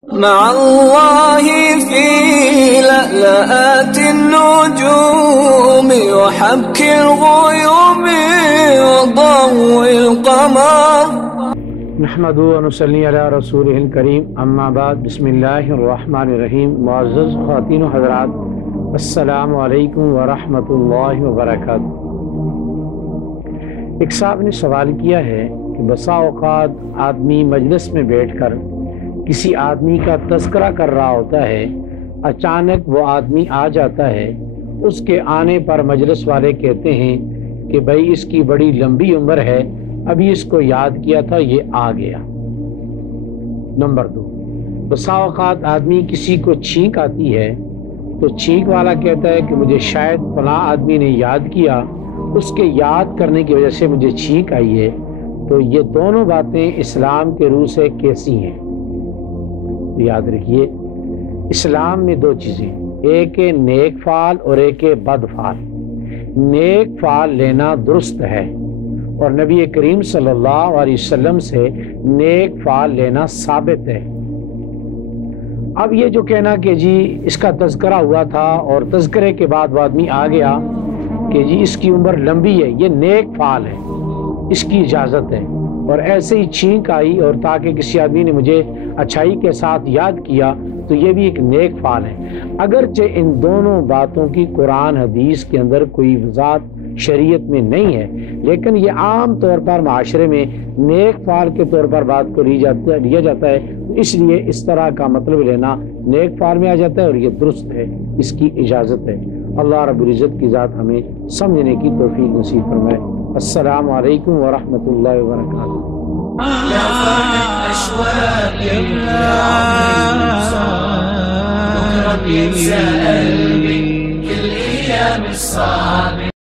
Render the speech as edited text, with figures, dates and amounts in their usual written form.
مع الله في لألآت النجوم وحبك الغيوم وضوء القمر نحمدہ و نصلی علی رسولہ الکریم، اما بعد، بسم اللہ الرحمن الرحیم۔ معزز خواتین و حضرات، السلام علیکم ورحمۃ اللہ وبرکاتہ۔ ایک صاحب نے سوال کیا ہے کہ بسا اوقات آدمی مجلس میں بیٹھ کر کسی آدمی کا تذکرہ کر رہا ہوتا ہے، اچانک وہ آدمی آ جاتا ہے، اس کے آنے پر مجلس والے کہتے ہیں کہ بھائی اس کی بڑی لمبی عمر ہے، ابھی اس کو یاد کیا تھا، یہ آ گیا۔ نمبر 2، بسا اوقات آدمی کسی کو چھینک آتی ہے تو چھینک والا کہتا ہے کہ مجھے شاید فلاں آدمی نے یاد کیا، اس کے یاد کرنے کی وجہ سے مجھے چھینک آئی ہے۔ تو یہ دونوں باتیں اسلام کے روح سے کیسی ہیں؟ یاد رکھیے، اسلام میں دو چیزیں، ایک ہے نیک فعل اور ایک ہے بد فعل۔ نیک فعل لینا درست ہے اور نبی کریم صلی اللہ علیہ وسلم سے نیک فعل لینا ثابت ہے۔ اب یہ جو کہنا کہ جی اس کا تذکرہ ہوا تھا اور تذکرے کے بعد وہ آدمی آ گیا کہ جی اس کی عمر لمبی ہے، یہ نیک فعل ہے، اس کی اجازت ہے۔ اور ایسے ہی چھینک آئی اور تاکہ کسی آدمی نے مجھے اچھائی کے ساتھ یاد کیا، تو یہ بھی ایک نیک فعل ہے۔ اگرچہ ان دونوں باتوں کی قرآن حدیث کے اندر کوئی وضاحت شریعت میں نہیں ہے، لیکن یہ عام طور پر معاشرے میں نیک فعل کے طور پر بات کو لیا جاتا ہے، اس لیے اس طرح کا مطلب لینا نیک فعل میں آ جاتا ہے اور یہ درست ہے، اس کی اجازت ہے۔ اللہ رب العزت کی ذات ہمیں سمجھنے کی توفیق نصیب فرمائے۔ السلام علیکم ورحمۃ اللہ وبرکاتہ۔